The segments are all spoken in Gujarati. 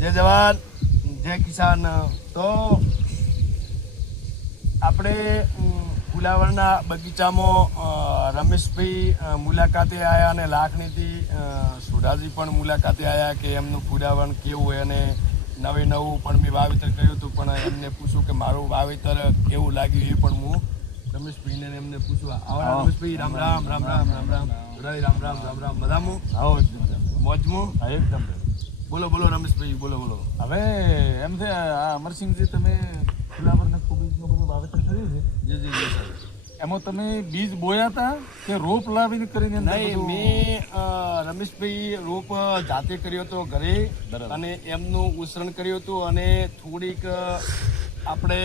જય જવાન જય કિસાન. તો આપણે ફુલાવરના બગીચામાં રમેશભાઈ મુલાકાતે આવ્યા અને લાખણીથી સુડાજી પણ મુલાકાતે આવ્યા કે એમનું ફુલાવરણ કેવું હોય અને નવું પણ મેં વાવેતર કર્યું હતું, પણ એમને પૂછ્યું કે મારું વાવેતર કેવું લાગ્યું એ પણ હું રમેશભાઈને એમને પૂછવા. આવા રમેશભાઈ, રામ રામ રામ રામ રામ રામ રામ રામ રામ રામ બધામાં આવો મોજમાં એકદમ. બોલો બોલો રમેશભાઈ, બોલો બોલો. હવે એમ છે આ અમરસિંહજી, તમે ફુલાવરને કોબીજનું બધું વાવેતર કર્યું છે? જી જી જી સર. એમાં તમે બીજ બોયા હતા કે રોપ લાવીને કરીને? નહીં, મેં રમેશભાઈ રોપ જાતે કર્યો હતો ઘરે અને એમનું ઉછરણ કર્યું હતું અને થોડીક આપણે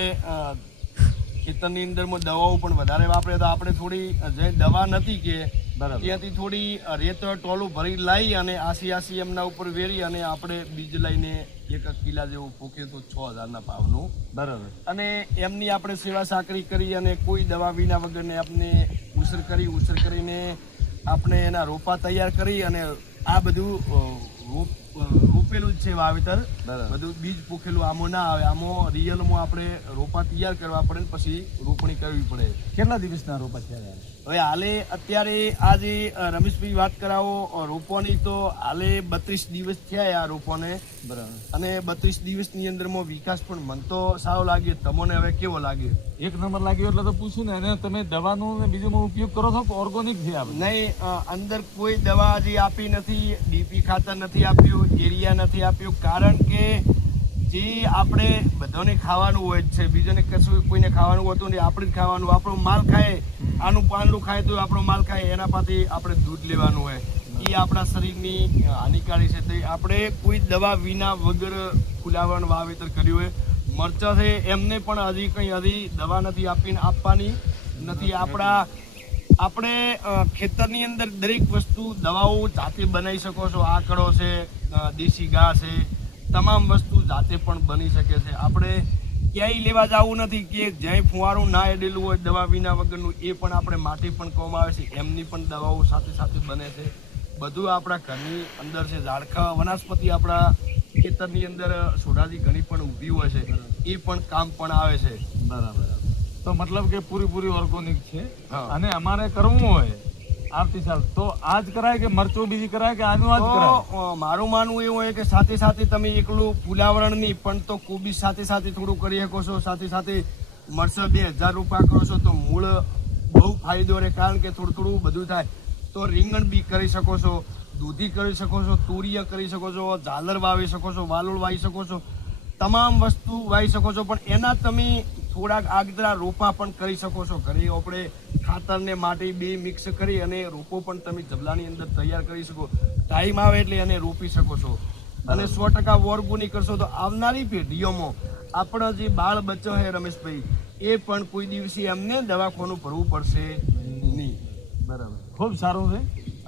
ખેતરની અંદરમાં દવાઓ પણ વધારે વાપર્યા હતા. આપણે થોડી જે દવા નથી કે ત્યાંથી થોડી રેત ટોલું ભરી લાવી અને આસી એમના ઉપર વેરી અને આપણે બીજ લઈને 1 કિલા જેવું પોખ્યું હતું 6000ના ભાવનું. બરાબર. અને એમની આપણે સેવા સાકરી કરી અને કોઈ દવા વિના વગરને આપણે ઉછર કરીને આપણે એના રોપા તૈયાર કરી અને આ બધું રોપેલું જ છે વાવેતર. બધું બીજ પોખેલું આમાં ના આવે, આમાં રિયલમાં આપણે રોપા તૈયાર કરવા પડે ને પછી રોપણી કરવી પડે. કેટલા દિવસના રોપા થયા? હવે હાલે અત્યારે આ જે રમેશભાઈ વાત કરાવો રોપવાની, તો હાલે 32 દિવસ થયા આ રોપોને. બરાબર. અને 32 દિવસની અંદરમાં વિકાસ પણ મન તો સારો લાગ્યો. તમને હવે કેવો લાગે? એક નંબર લાગ્યો. એટલે તો પૂછ્યું ને. અને તમે દવાનો ને બીજું ઉપયોગ કરો છો કે ઓર્ગોનિક છે? નહીં, અંદર કોઈ દવા હજી આપી નથી, ડીપી ખાતર નથી આપ્યું, એરિયા નથી આપ્યું, કારણ કે જે આપણે બધાને ખાવાનું હોય જ છે, બીજાને કશું કોઈને ખાવાનું હોતું નહીં, આપણે જ ખાવાનું. આપણો માલ ખાય, આનું પાંદડું ખાય તો આપણો માલ ખાય, એના પાસેથી આપણે દૂધ લેવાનું હોય, એ આપણા શરીરની હાનિકારી છે. તો આપણે કોઈ દવા વિના વગર ફુલાવરણ વાવેતર કર્યું હોય. મરચાં છે એમને પણ હજી દવા નથી આપવાની નથી. આપણે ખેતરની અંદર દરેક વસ્તુ દવાઓ જાતે બનાવી શકો છો. આકડો છે, દેશી ઘા છે, તમામ વસ્તુ જાતે પણ બની શકે છે. આપણે ક્યાંય લેવા જવું નથી કે જ્યાંય ફુવારું ના એડેલું હોય દવા વિના વગરનું, એ પણ આપણે માટી પણ કોમ આવે છે, એમની પણ દવાઓ સાથે સાથે બને છે. બધું આપણા ઘરની અંદર છે. ઝાડખા વનસ્પતિ આપણા ખેતરની અંદર સોડાજી ઘણી પણ ઊભી હોય છે, એ પણ કામ પણ આવે છે. બરાબર. તો મતલબ કે પૂરી ઓર્ગોનિક છે. અને અમારે કરવું હોય આવતી સાલ તો આજ કરાય કે મરચો બીજી કરાય કે આનું આજ કરાય? મારું માનવું એવું હોય કે સાથે સાથે તમે એકલું ફુલાવરણ નહીં પણ તો કોબી સાથે થોડું કરી શકો છો. સાથે મરચાં 2000 રૂપિયા કરો છો તો મૂળ બહુ ફાયદો રહે, કારણ કે થોડું બધું થાય. તો રીંગણ બી કરી શકો છો, દૂધી કરી શકો છો, તુરિયા કરી શકો છો, ઝાલર વાવી શકો છો, વાલોળ વાવી શકો છો, તમામ વસ્તુ વાવી શકો છો. પણ એના તમે થોડાક આગતરા રોપા પણ કરી શકો છો. ઘરે આપણે ખાતર ને માટી બે મિક્સ કરી અને રોપો પણ તમે જબલાની અંદર તૈયાર કરી શકો. ટાઈમ આવે એટલે એને રોપી શકો છો. અને 100% ઓર્ગોનિક કરશો તો આવનારી પેઢીઓમાં આપણા જે બાળ બચ્ચો છે રમેશભાઈ, એ પણ કોઈ દિવસે એમને દવાખાનું ભરવું પડશે નહીં. બરાબર. ખૂબ સારું છે.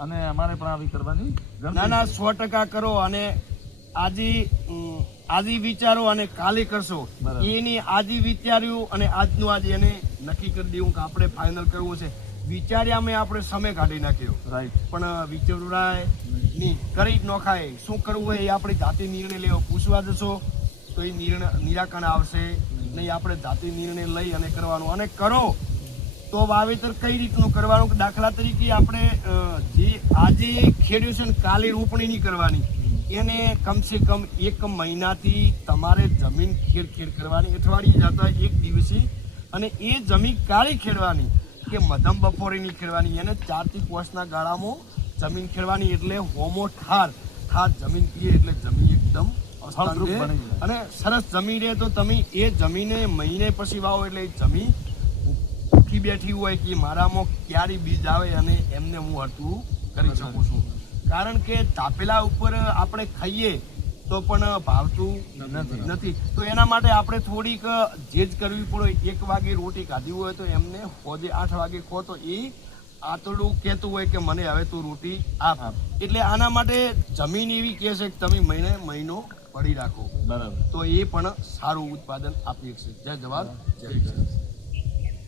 અને અમારે પણ આવી કરવાની. ના 100% કરો. અને આજે વિચારો અને કાલે કરશો. એની આજે વિચાર્યું અને આજનું આજે એને નક્કી કરી દેવું કે આપણે ફાઇનલ કરવું છે. વિચાર્યા મેં આપણે સમય કાઢી નાખ્યો. રાઈટ. પણ વિચારાય નહીં, કરી જ ન ખાય. શું કરવું હોય એ આપણે જાતે નિર્ણય લેવો. પૂછવા જશો તો એ નિરાકરણ આવશે નહીં. આપણે જાતે નિર્ણય લઈ અને કરવાનું. અને કરો તો વાવેતર કઈ રીતનું કરવાનું. દાખલા તરીકે આપણે જે આજે ખેડ્યું છે ને કાલે રોપણી નહીં કરવાની, એને કમસે કમ 1 મહિનાથી તમારે જમીન ખેડ કરવાની, અઠવાડિયે જતા 1 દિવસે. અને એ જમીન કાળી ખેડવાની કે મધમ બપોરે નહીં ખેડવાની. એને 4 થી 5 ના ગાળામાં જમીન ખેડવાની. એટલે હોમો ઠાર જમીન પીએ એટલે જમીન એકદમ અને સરસ જમીન રહે. તો તમે એ જમીને મહિને પછી વાવો એટલે એ જમીન ભૂખી બેઠી હોય કે મારામાં ક્યારે બીજ આવે અને એમને હું હરતું કરી શકું છું. કારણ કે તાપેલા ઉપર આપણે ખાઈએ તો પણ ભાવતું નથી. તો એના માટે આપણે થોડીક જેજ કરવી પડે. 1 વાગે રોટી ખાધી હોય તો એમને હોજે 8 વાગે ખો તો એ આતરડું કહેતું હોય કે મને હવે તું રોટી આપ. એટલે આના માટે જમીન એવી કહે છે કે તમે મહિનો પડી રાખો. બરાબર. તો એ પણ સારું ઉત્પાદન આપી શકશે. જય જવાન જય કિસાન.